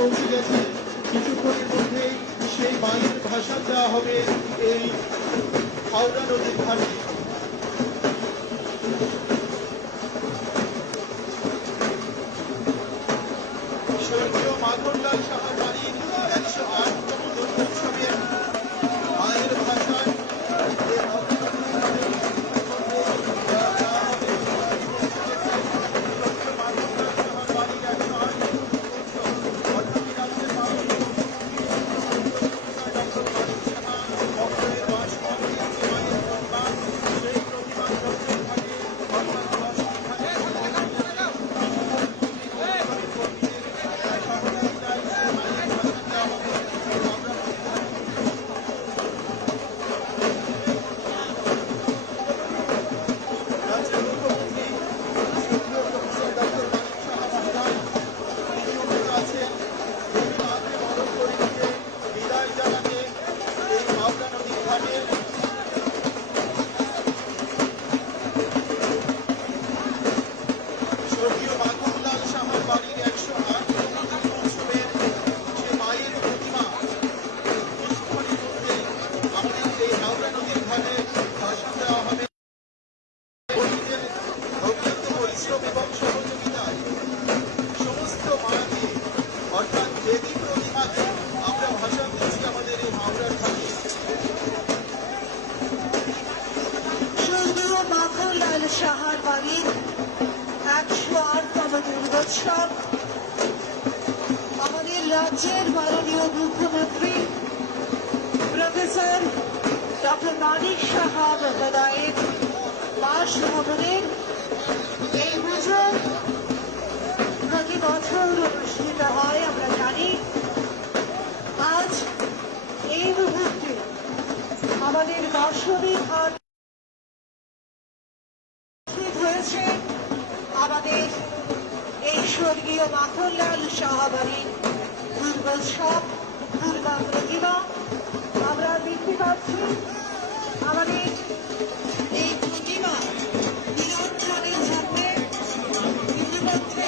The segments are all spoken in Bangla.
পৌঁছে গেছে। কিছুক্ষণের মধ্যেই সেই মায়ের ভাষণ দেওয়া হবে এই হাওড়া নদীর ঘাটে। স্বর্গীয় মাখনলাল সাহার বাড়ির 108তম দুর্গোৎসবের মায়ের ভাষণ স্বর্গীয় মাখনলাল সাহার বাড়ির 108তম দুর্গোৎসবের যে মায়ের প্রতিমা কিছুক্ষণের মধ্যে আমাদের এই হাওড়া নদীর ঘাটে ভাষণ দেওয়া হবে। অত্যন্ত পরিশ্রম এবং সহযোগিতায় সমস্ত মাকে অর্থাৎ দেবী প্রতিমাকে আমরা ভাষণ দিচ্ছি আমাদের এই হাওড়ার ঘাটে। স্বর্গীয় মাখনলাল সাহার বাড়ির 108তম দুর্গোৎসব আমাদের রাজ্যের মাননীয় মুখ্যমন্ত্রী প্রফেসর ডক্টর মানিক সাহা মহোদয়ের বাসভবনের এই পুজো প্রতি বছর অনুষ্ঠিত হয়। আমরা জানি আজ এই মুহূর্তে আমাদের দর্শনী ঘাট হয়েছে আমাদের এই স্বর্গীয় মাখনলাল সাহা বাড়ির দুর্গোৎসব দুর্গা প্রতিমা। আমরা দেখতে পাচ্ছি আমাদের এই প্রতিমা নিরঞ্জনের জন্য ইতিমধ্যে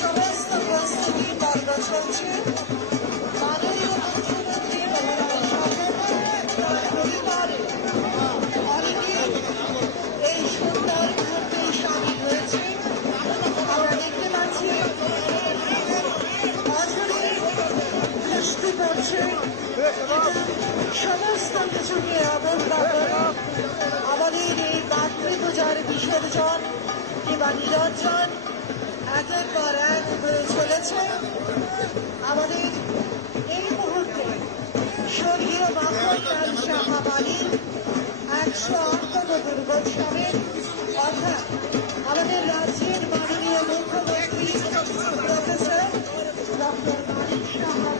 সমস্ত প্রস্তুতি পর্ব চলছে। মাননীয় মুখ্যমন্ত্রী পরিবারে অনেকে এই সুন্দর মুহূর্তে সামিল হয়েছে। আমরা দেখতে পাচ্ছি অঝরে বৃষ্টি পড়ছে, সমস্ত কিছুকে অবহেলা করে আমাদের এই মাতৃপূজার বিসর্জন কিংবা নিরঞ্জন একের পর এক হয়ে চলেছে। আমাদের এই মুহূর্তে স্বর্গীয় মাখনলাল সাহা বাড়ির 108তম দুর্গোৎসবের অর্থাৎ আমাদের রাজ্যের মাননীয় মুখ্যমন্ত্রী প্রফেসর ডক্টর মানিক সাহা